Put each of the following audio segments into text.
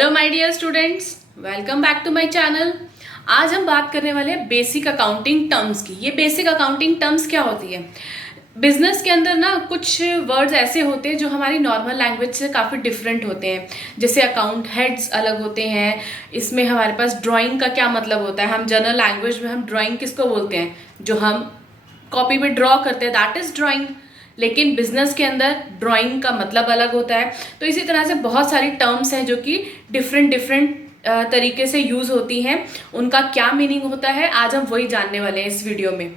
Hello my dear students, welcome back to my channel. आज हम बात करने वाले हैं बेसिक अकाउंटिंग टर्म्स की। ये बेसिक अकाउंटिंग टर्म्स क्या होती है? बिजनेस के अंदर ना कुछ वर्ड्स ऐसे होते हैं जो हमारी नॉर्मल लैंग्वेज से काफ़ी डिफरेंट होते हैं। जैसे अकाउंट हेड्स अलग होते हैं। इसमें हमारे पास ड्राइंग का क्या मतलब होता है? हम जनरल लैंग्वेज में हम ड्राइंग किसको बोलते हैं? जो हम कॉपी पे ड्रॉ करते हैं, दैट इज ड्राइंग। लेकिन बिजनेस के अंदर ड्राइंग का मतलब अलग होता है। तो इसी तरह से बहुत सारी टर्म्स हैं जो कि डिफरेंट डिफरेंट तरीके से यूज होती हैं। उनका क्या मीनिंग होता है, आज हम वही जानने वाले हैं इस वीडियो में।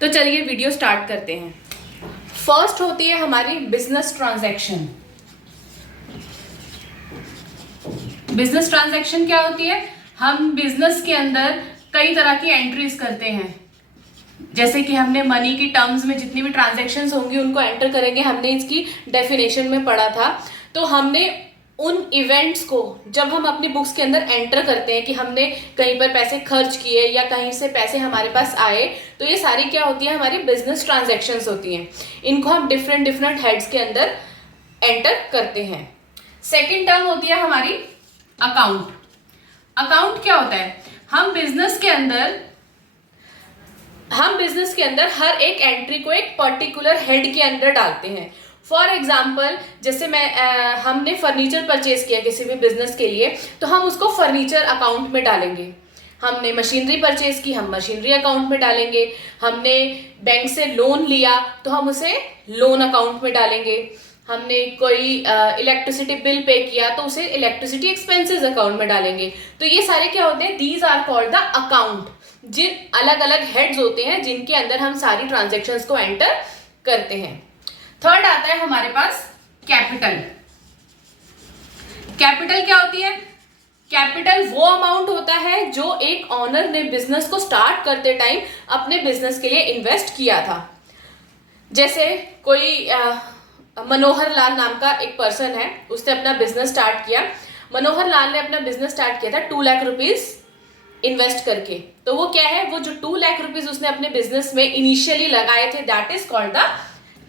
तो चलिए वीडियो स्टार्ट करते हैं। फर्स्ट होती है हमारी बिजनेस ट्रांजैक्शन। बिजनेस ट्रांजैक्शन क्या होती है? हम बिजनेस के अंदर कई तरह की एंट्रीज करते हैं। जैसे कि हमने मनी की टर्म्स में जितनी भी ट्रांजैक्शंस होंगी उनको एंटर करेंगे। हमने इसकी डेफिनेशन में पढ़ा था। तो हमने उन इवेंट्स को जब हम अपनी बुक्स के अंदर एंटर करते हैं कि हमने कहीं पर पैसे खर्च किए या कहीं से पैसे हमारे पास आए, तो ये सारी क्या होती है? हमारी बिजनेस ट्रांजैक्शंस होती हैं। इनको हम डिफरेंट डिफरेंट हेड्स के अंदर एंटर करते हैं। सेकेंड टर्म होती है हमारी अकाउंट। अकाउंट क्या होता है? हम बिजनेस के अंदर हर एक एंट्री को एक पर्टिकुलर हेड के अंदर डालते हैं। फॉर एग्जाम्पल, जैसे हमने फर्नीचर परचेज किया किसी भी बिजनेस के लिए, तो हम उसको फर्नीचर अकाउंट में डालेंगे। हमने मशीनरी परचेज की, हम मशीनरी अकाउंट में डालेंगे। हमने बैंक से लोन लिया तो हम उसे लोन अकाउंट में डालेंगे। हमने कोई इलेक्ट्रिसिटी बिल पे किया तो उसे इलेक्ट्रिसिटी एक्सपेंसेस अकाउंट में डालेंगे। तो ये सारे क्या होते हैं? These are called the account. जिन अलग अलग हेड्स होते हैं जिनके अंदर हम सारी ट्रांजैक्शंस को एंटर करते हैं। थर्ड आता है हमारे पास कैपिटल। कैपिटल क्या होती है? कैपिटल वो अमाउंट होता है जो एक ऑनर ने बिजनेस को स्टार्ट करते टाइम अपने बिजनेस के लिए इन्वेस्ट किया था। जैसे कोई मनोहर लाल नाम का एक पर्सन है, उसने अपना बिजनेस स्टार्ट किया। मनोहर लाल ने अपना बिजनेस स्टार्ट किया था 2 लाख रुपीज इन्वेस्ट करके। तो वो क्या है? वो जो 2 लाख रुपीज उसने अपने बिजनेस में इनिशियली लगाए थे, that is called the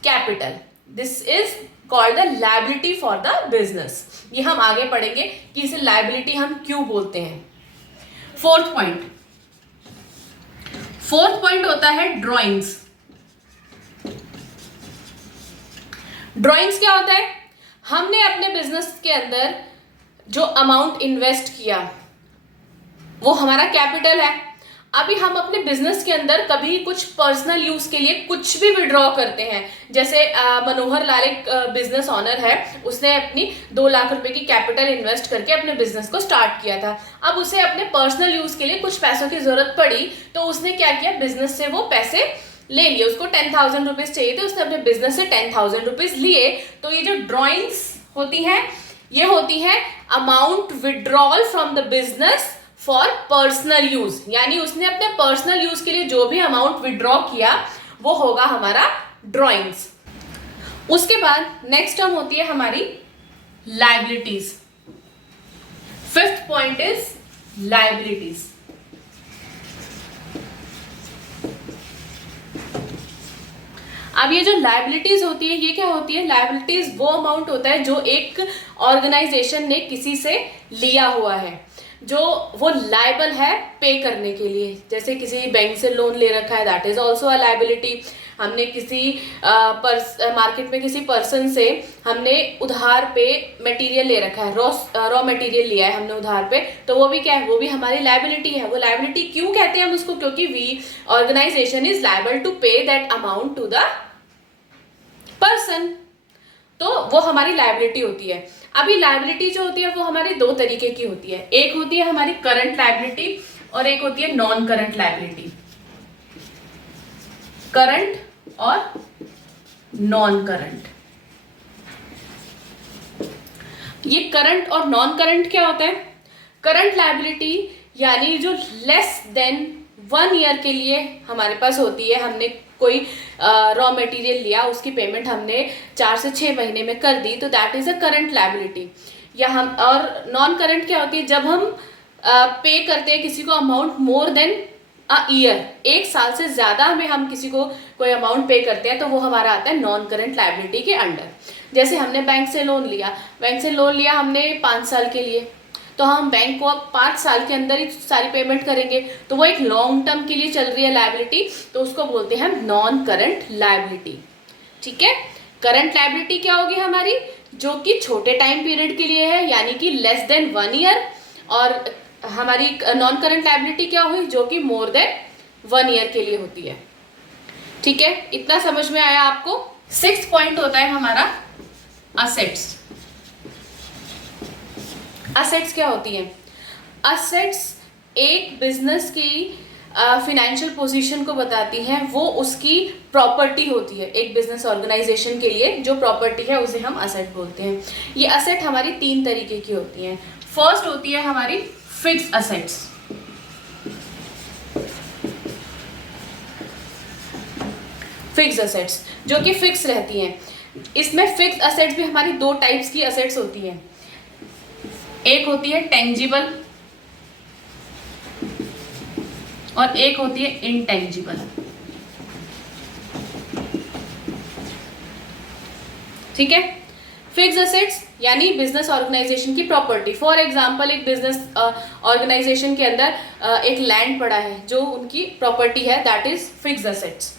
capital. This is called the liability for the business. ये हम आगे पढ़ेंगे कि इसे लायबिलिटी हम क्यों बोलते हैं। फोर्थ पॉइंट होता है ड्रॉइंग्स। ड्रॉइंग्स क्या होता है? हमने अपने बिजनेस के अंदर जो अमाउंट इन्वेस्ट किया वो हमारा कैपिटल है। अभी हम अपने बिजनेस के अंदर कभी कुछ पर्सनल यूज के लिए कुछ भी विड्रॉ करते हैं। जैसे मनोहर लाल एक बिजनेस ऑनर है, उसने अपनी 2 लाख रुपए की कैपिटल इन्वेस्ट करके अपने बिजनेस को स्टार्ट किया था। अब उसे अपने पर्सनल यूज के लिए कुछ पैसों की जरूरत पड़ी, तो उसने क्या किया? बिजनेस से वो पैसे ले लिए। उसको 10,000 रुपीज चाहिए थे, उसने अपने बिजनेस से 10,000 रुपीज लिए। तो ये जो ड्रॉइंग्स होती हैं, ये होती है amount withdrawal from the business for personal use. यानी उसने अपने पर्सनल यूज के लिए जो भी अमाउंट विड्रॉ किया वो होगा हमारा ड्रॉइंग्स। उसके बाद नेक्स्ट टर्म होती है हमारी liabilities. Fifth point is liabilities. अब ये जो लायबिलिटीज होती है, ये क्या होती है? लायबिलिटीज वो अमाउंट होता है जो एक ऑर्गेनाइजेशन ने किसी से लिया हुआ है, जो वो लायबल है पे करने के लिए। जैसे किसी बैंक से लोन ले रखा है, that is also a liability. हमने किसी मार्केट में किसी पर्सन से हमने उधार पे मटेरियल ले रखा है, रॉ मटेरियल लिया है हमने उधार पे, तो वो भी क्या है? वो भी हमारी लायबिलिटी है। वो लायबिलिटी क्यों कहते हैं हम उसको? क्योंकि we organization is liable to pay that amount to the person. तो वो हमारी लायबिलिटी होती है। अभी लायबिलिटी जो होती है वो हमारी 2 तरीके की होती है। एक होती है हमारी करंट लायबिलिटी और एक होती है नॉन करंट लायबिलिटी। करंट और नॉन करंट। ये करंट और नॉन करंट क्या होता है? करंट लायबिलिटी यानी जो लेस देन 1 ईयर के लिए हमारे पास होती है। हमने कोई रॉ मटेरियल लिया, उसकी पेमेंट हमने 4 से 6 महीने में कर दी, तो that is a current liability. या हम और नॉन करंट क्या होती है? जब हम पे करते हैं किसी को amount more than a year, 1 साल से ज्यादा में हम किसी को कोई अमाउंट पे करते हैं, तो वो हमारा आता है नॉन करंट लायबिलिटी के अंडर। जैसे हमने बैंक से लोन लिया हमने 5 साल के लिए, तो हम बैंक को अब 5 साल के अंदर ही सारी पेमेंट करेंगे, तो वो एक लॉन्ग टर्म के लिए चल रही है लायबिलिटी, तो उसको बोलते हैं नॉन करंट लायबिलिटी। ठीक है, करंट लायबिलिटी क्या होगी हमारी, जो कि छोटे टाइम पीरियड के लिए है, यानी कि लेस देन 1 ईयर, और हमारी नॉन करंट लायबिलिटी क्या हुई, जो कि मोर देन 1 ईयर के लिए होती है। ठीक है, इतना समझ में आया आपको। 6th पॉइंट होता है हमारा असेट्स। असेट्स क्या होती है, असेट्स एक बिजनेस की फिनेंशियल पोजीशन को बताती हैं, वो उसकी प्रॉपर्टी होती है। एक बिजनेस ऑर्गेनाइजेशन के लिए जो प्रॉपर्टी है उसे हम असेट बोलते हैं। ये असेट हमारी 3 तरीके की होती हैं। फर्स्ट होती है हमारी फिक्स असेट्स। फिक्स असेट्स जो कि फिक्स रहती हैं। इसमें फिक्स असेट्स भी हमारी 2 टाइप्स की असेट्स होती हैं। एक होती है टेंजिबल और एक होती है इनटेंजिबल। ठीक है, फिक्स असेट्स यानी बिजनेस ऑर्गेनाइजेशन की प्रॉपर्टी। फॉर एग्जांपल एक बिजनेस ऑर्गेनाइजेशन के अंदर एक लैंड पड़ा है जो उनकी प्रॉपर्टी है, दैट इज फिक्स असेट्स।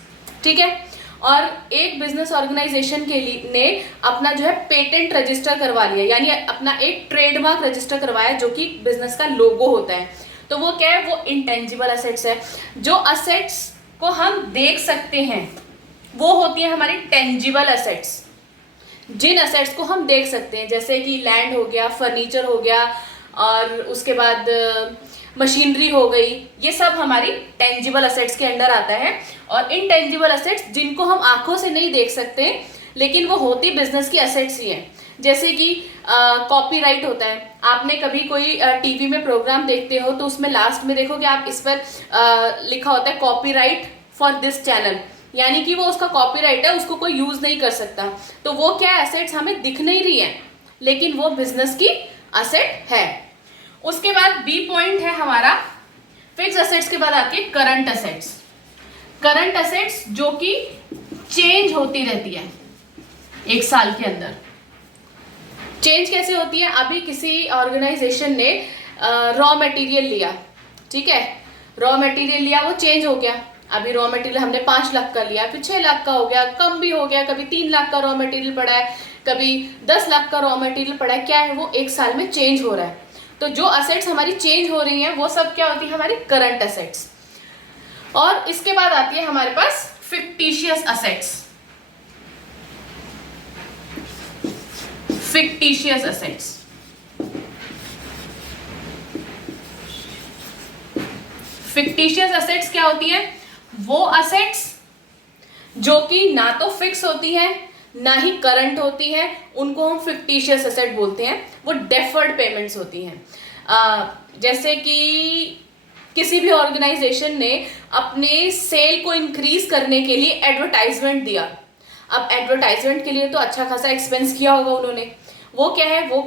ठीक है, और एक बिजनेस ऑर्गेनाइजेशन के लिए ने अपना जो है पेटेंट रजिस्टर करवा लिया, यानी अपना एक ट्रेडमार्क रजिस्टर करवाया जो कि बिजनेस का लोगो होता है, तो वो क्या है, वो इंटेंजिबल असेट्स है। जो असेट्स को हम देख सकते हैं वो होती है हमारी टेंजिबल असेट्स। जिन असेट्स को हम देख सकते हैं, जैसे कि लैंड हो गया, फर्नीचर हो गया, और उसके बाद मशीनरी हो गई, ये सब हमारी टेंजिबल असेट्स के अंडर आता है। और इनटेंजिबल असेट्स जिनको हम आंखों से नहीं देख सकते लेकिन वो होती बिजनेस की असेट्स ही हैं, जैसे कि कॉपीराइट होता है। आपने कभी कोई टीवी में प्रोग्राम देखते हो तो उसमें लास्ट में देखोगे आप इस पर लिखा होता है कॉपीराइट फॉर दिस चैनल, यानी कि वो उसका कॉपीराइट है, उसको कोई यूज नहीं कर सकता। तो वो क्या एसेट्स हमें दिख नहीं रही है लेकिन वो बिजनेस की असेट है। उसके बाद बी पॉइंट है हमारा फिक्स असेट्स के बाद आती है करंट असेट्स। करंट असेट्स जो कि चेंज होती रहती है एक साल के अंदर। चेंज कैसे होती है, अभी किसी ऑर्गेनाइजेशन ने रॉ मटेरियल लिया, ठीक है, रॉ मटेरियल लिया, वो चेंज हो गया। अभी रॉ मटेरियल हमने 5 लाख का लिया, फिर 6 लाख का हो गया, कम भी हो गया, कभी 3 लाख का रॉ मटेरियल पड़ा है, कभी 10 लाख का रॉ मटेरियल पड़ा है। क्या है, वो एक साल में चेंज हो रहा है। तो जो असेट्स हमारी चेंज हो रही हैं वो सब क्या होती है, हमारी करंट असेट्स। और इसके बाद आती है हमारे पास fictitious assets. Fictitious assets, fictitious assets क्या होती है, वो असेट्स जो कि ना तो फिक्स होती है ना ही करंट होती है, उनको हम फिक्टिशियस असेट बोलते हैं। वो डेफर्ड पेमेंट्स होती हैं। जैसे कि किसी भी ऑर्गेनाइजेशन ने अपने सेल को इंक्रीज करने के लिए एडवर्टाइजमेंट दिया। अब एडवर्टाइजमेंट के लिए तो अच्छा खासा एक्सपेंस किया होगा उन्होंने, वो क्या है, वो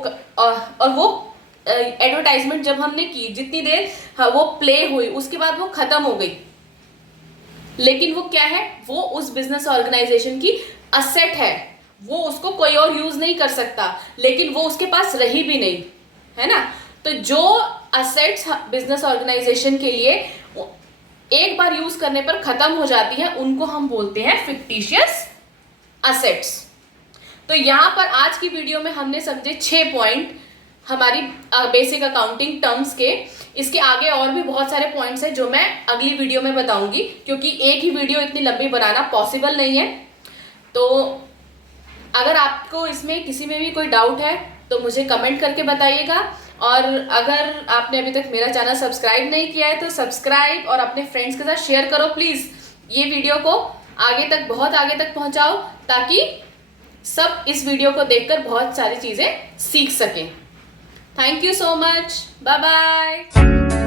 और वो एडवर्टाइजमेंट जब हमने की, जितनी देर वो प्ले हुई उसके बाद वो खत्म हो गई, लेकिन वो क्या है, वो उस बिजनेस ऑर्गेनाइजेशन की असेट है, वो उसको कोई और यूज नहीं कर सकता, लेकिन वो उसके पास रही भी नहीं, है ना। तो जो असेट्स बिजनेस ऑर्गेनाइजेशन के लिए एक बार यूज करने पर खत्म हो जाती है, उनको हम बोलते हैं फिक्टिशियस असेट्स। तो यहाँ पर आज की वीडियो में हमने समझे 6 पॉइंट हमारी बेसिक अकाउंटिंग टर्म्स के। इसके आगे और भी बहुत सारे पॉइंट्स हैं जो मैं अगली वीडियो में बताऊंगी, क्योंकि एक ही वीडियो इतनी लंबी बनाना पॉसिबल नहीं है। तो अगर आपको इसमें किसी में भी कोई डाउट है तो मुझे कमेंट करके बताइएगा, और अगर आपने अभी तक मेरा चैनल सब्सक्राइब नहीं किया है तो सब्सक्राइब और अपने फ्रेंड्स के साथ शेयर करो प्लीज़। ये वीडियो को आगे तक, बहुत आगे तक पहुंचाओ, ताकि सब इस वीडियो को देखकर बहुत सारी चीज़ें सीख सकें। Thank you so much, bye bye.